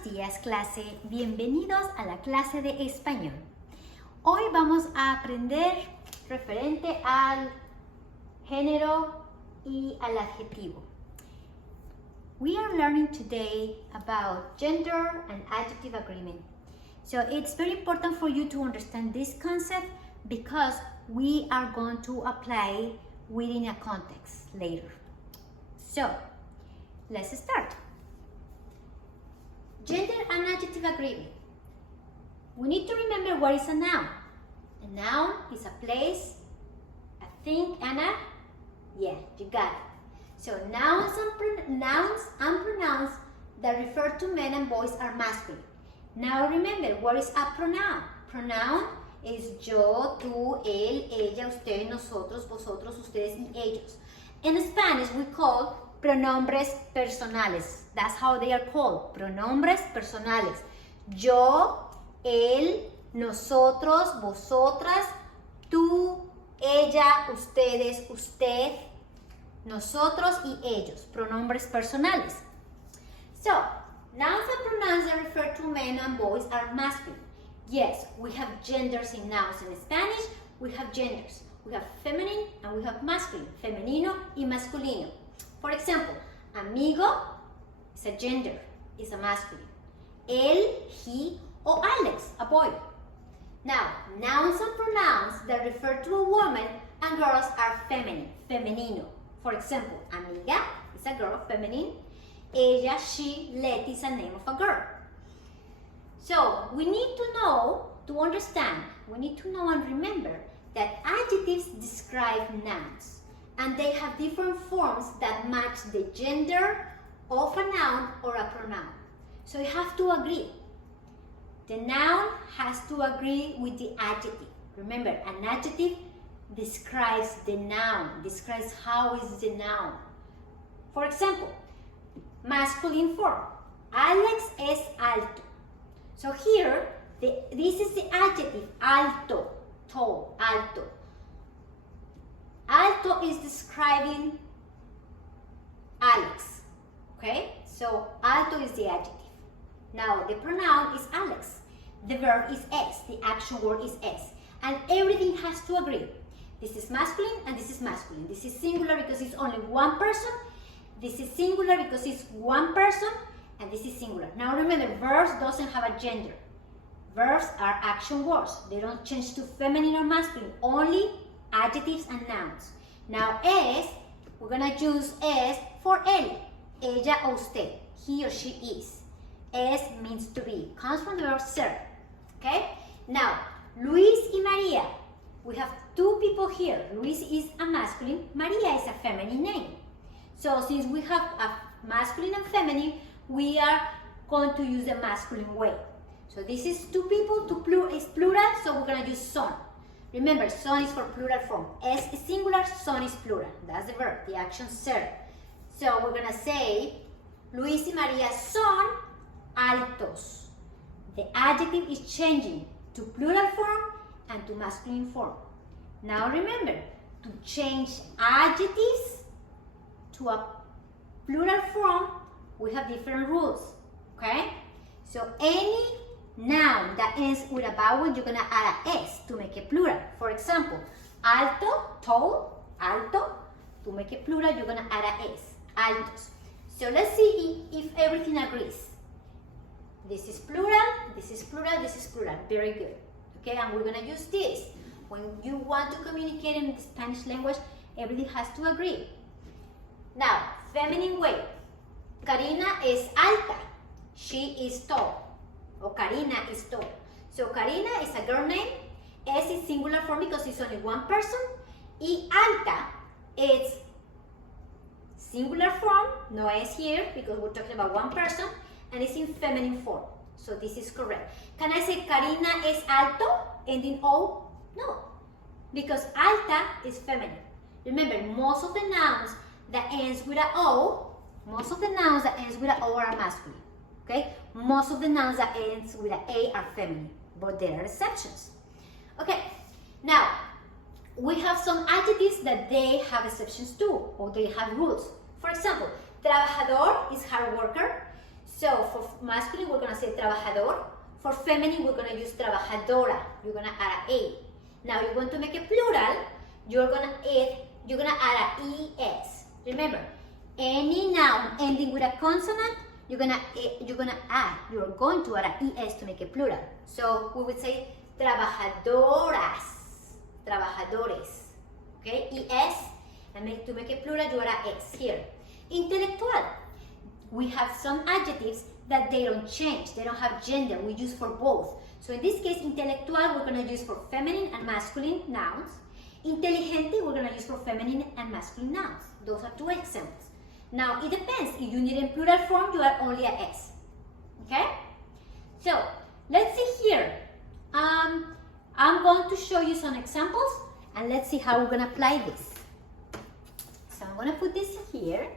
Buenos días, clase. Bienvenidos a la clase de español. Hoy vamos a aprender referente al género y al adjetivo. We are learning today about gender and adjective agreement. So it's very important for you to understand this concept because we are going to apply within a context later. So, let's start. Gender and adjective agreement. We need to remember what is a noun. A noun is a place, a thing, and you got it. So nouns and pronouns that refer to men and boys are masculine. Now remember, what is a pronoun? Pronoun is yo, tú, él, ella, usted, nosotros, vosotros, ustedes, y ellos. In Spanish, we call pronombres personales. That's how they are called, pronombres personales. Yo, él, nosotros, vosotras, tú, ella, ustedes, usted, nosotros y ellos, pronombres personales. So, nouns and pronouns that refer to men and boys are masculine. Yes, we have genders in nouns. In Spanish, we have genders. We have feminine and we have masculine, femenino y masculino. For example, amigo is a gender, is a masculine. Él, he, or Alex, a boy. Now, nouns and pronouns that refer to a woman and girls are feminine, femenino. For example, amiga is a girl, feminine. Ella, she, Letty is a name of a girl. So, we need to know, to understand, we need to know and remember that adjectives describe nouns. And they have different forms that match the gender of a noun or a pronoun. So you have to agree. The noun has to agree with the adjective. Remember, an adjective describes the noun, describes how is the noun. For example, masculine form. Alex es alto. So here, this is the adjective, alto, tall, alto. Alto is describing Alex, okay? So alto is the adjective. Now the pronoun is Alex. The verb is es, the action word is es. And everything has to agree. This is masculine and this is masculine. This is singular because it's only one person. This is singular because it's one person. And this is singular. Now remember, verbs doesn't have a gender. Verbs are action words. They don't change to feminine or masculine. Only adjectives and nouns. Now es, we're gonna use es for él, ella o usted, he or she is. Es means to be, comes from the verb ser. Okay? Now, Luis y Maria. We have two people here. Luis is a masculine, Maria is a feminine name. So since we have a masculine and feminine, we are going to use the masculine way. So this is two people, is plural, so we're gonna use son. Remember, son is for plural form. Es is singular, son is plural. That's the verb, the action ser. So we're gonna say, Luis y María son altos. The adjective is changing to plural form and to masculine form. Now remember, to change adjectives to a plural form, we have different rules, okay? So any noun that ends with a vowel, you're gonna add a s to make it plural. For example, alto, tall, alto. To make it plural, you're gonna add a s, altos. So let's see if everything agrees. This is plural, this is plural, this is plural. Very good. Okay, and we're gonna use this. When you want to communicate in the Spanish language, everything has to agree. Now, feminine way. Karina is alta. She is tall. Or Karina is tall. So Karina is a girl name. Es is singular form because it's only one person. Y alta is singular form, no es here because we're talking about one person, and it's in feminine form. So this is correct. Can I say Karina es alto ending O? No, because alta is feminine. Remember, most of the nouns that ends with a O, are masculine. Okay? Most of the nouns that ends with an A are feminine, but there are exceptions. Okay, now we have some adjectives that they have exceptions too, or they have rules. For example, trabajador is hard worker, So for masculine, we're gonna say trabajador. For feminine, we're gonna use trabajadora. You're gonna add a. Now you want to make a plural, you're gonna add a es. Remember, any noun ending with a consonant, you're going to add an es to make a plural. So we would say trabajadoras, trabajadores. Okay, es, and to make a plural, you add a s here. Intellectual. We have some adjectives that they don't change. They don't have gender. We use for both. So in this case, intellectual, we're going to use for feminine and masculine nouns. Inteligente, we're going to use for feminine and masculine nouns. Those are two examples. Now, it depends. If you need in plural form, you add only a s. Okay? So, let's see here. I'm going to show you some examples, and let's see how we're going to apply this. So, I'm going to put this here.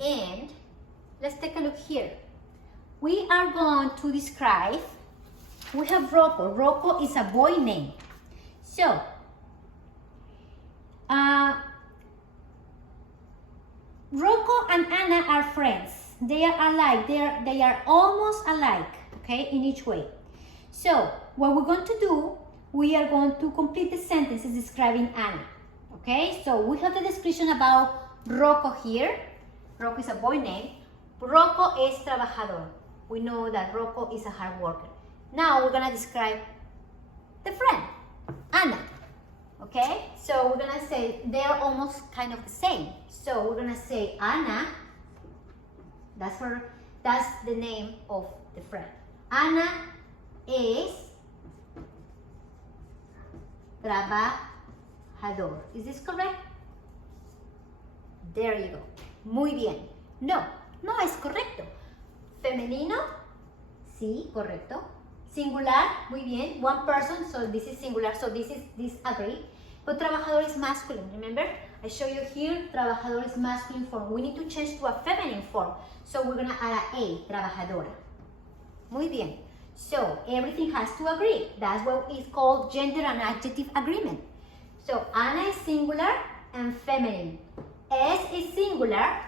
And let's take a look here. We are going to describe, we have Rocco. Rocco is a boy name. So, Rocco and Anna are friends. They are alike. They are almost alike, okay, in each way. So, what we're going to do, we are going to complete the sentences describing Anna, okay? So, we have the description about Rocco here. Rocco is a boy name. Rocco es trabajador. We know that Rocco is a hard worker. Now, we're going to describe the friend, Anna. Okay, so we're gonna say they're almost kind of the same. So we're gonna say Anna. That's the name of the friend. Ana es trabajador. Is this correct? There you go. Muy bien. No es correcto. Femenino, sí, correcto. Singular, muy bien. One person, so this is singular, so this agree. But trabajador is masculine, remember? I show you here, trabajador is masculine form. We need to change to a feminine form. So we're gonna add a, trabajadora. Muy bien. So everything has to agree. That's what is called gender and adjective agreement. So Ana is singular and feminine. Es is singular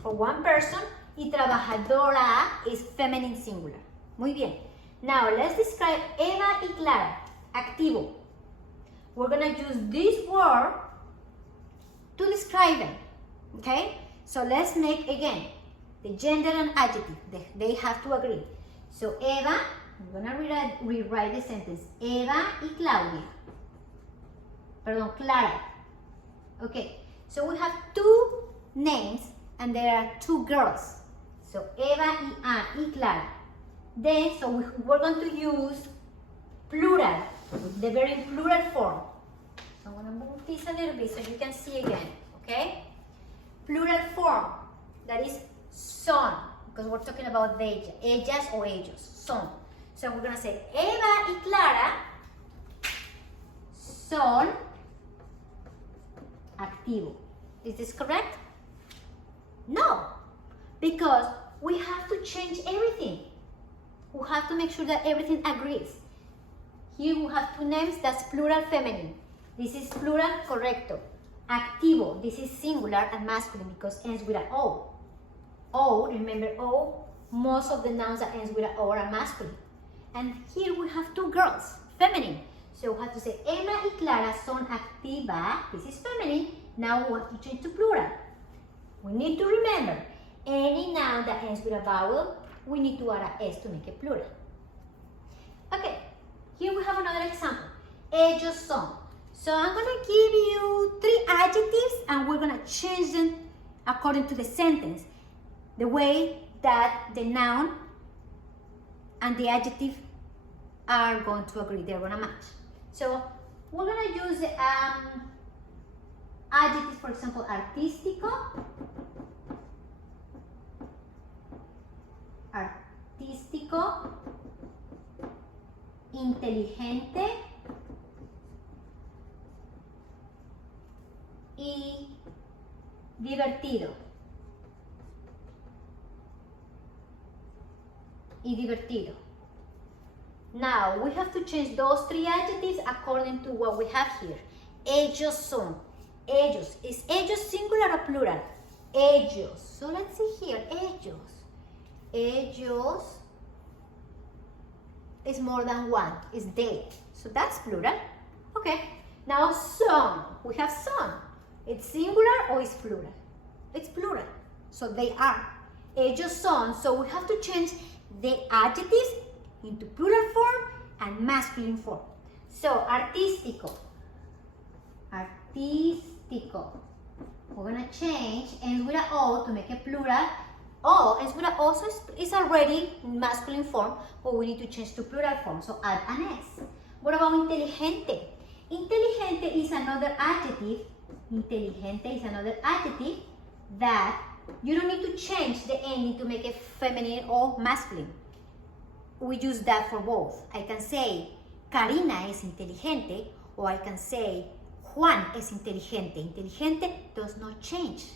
for one person y trabajadora is feminine singular. Muy bien. Now, let's describe Eva y Clara, activo. We're going to use this word to describe them, okay? So, let's make, again, the gender and adjective. They have to agree. So, Eva, I'm going to rewrite the sentence. Eva y Claudia. Perdón, Clara. Okay, so we have two names and there are two girls. So, Eva y Clara. Then, so we're going to use plural, the very plural form. So I'm going to move this a little bit so you can see again, okay? Plural form, that is son, because we're talking about the ellas or ellos, son. So we're going to say, Eva y Clara son activo. Is this correct? No, because we have to change everything. We have to make sure that everything agrees. Here we have two names, that's plural feminine. This is plural correcto. Activo, this is singular and masculine because ends with an O. O, remember O, most of the nouns that ends with an O are masculine. And here we have two girls, feminine. So we have to say, Emma y Clara son activa, this is feminine. Now we have to change to plural. We need to remember, any noun that ends with a vowel, we need to add a s to make it plural. Okay, here we have another example. Ellos son. So I'm going to give you 3 adjectives and we're going to change them according to the sentence. The way that the noun and the adjective are going to agree. They're going to match. So we're going to use adjectives, for example, artístico. Artístico, inteligente y divertido. Now we have to change those 3 adjectives according to what we have here. Ellos son. Ellos. Is ellos singular or plural? ellos. So let's see here, ellos. Ellos is more than one, it's they. So that's plural. Okay, now son. We have son. It's singular or it's plural? It's plural. So they are. Ellos son. So we have to change the adjectives into plural form and masculine form. So artístico. Artístico. We're gonna change ends with a O to make it plural. O ends with a O also is already masculine form, but we need to change to plural form. So add an S. What about inteligente? Inteligente is another adjective. Inteligente is another adjective that you don't need to change the ending to make it feminine or masculine. We use that for both. I can say Karina es inteligente, or I can say Juan es inteligente. Inteligente does not change,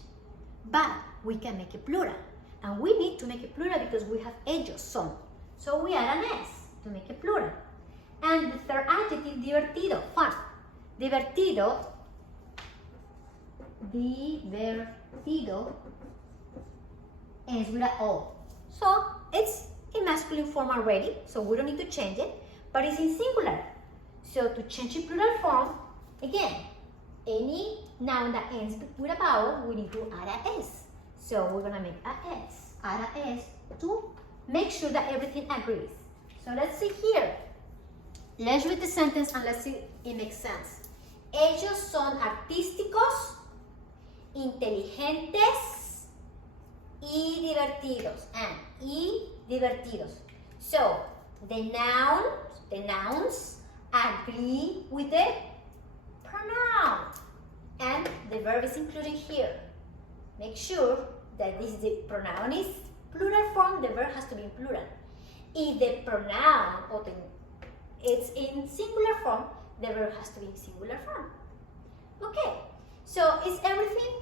but we can make it plural. And we need to make it plural because we have ellos son. So we add an S to make it plural. And the third adjective, divertido, fun. Divertido, ends with a O. So it's in masculine form already, so we don't need to change it, but it's in singular. So to change in plural form, again, any noun that ends with a vowel, we need to add a S. So we're gonna make a S, add a S to make sure that everything agrees. So let's see here. Let's read the sentence and let's see if it makes sense. Ellos son artísticos, inteligentes y divertidos. Y divertidos. So the nouns agree with the pronoun. And the verb is included here. Make sure that the pronoun is plural form, the verb has to be in plural. If the pronoun or it's in singular form, the verb has to be in singular form. Okay, so is everything?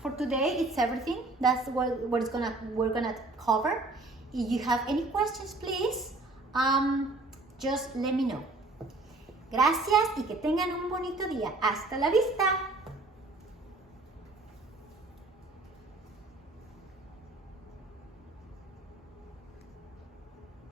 For today, it's everything. That's what we're gonna cover. If you have any questions, please, just let me know. Gracias y que tengan un bonito día. Hasta la vista.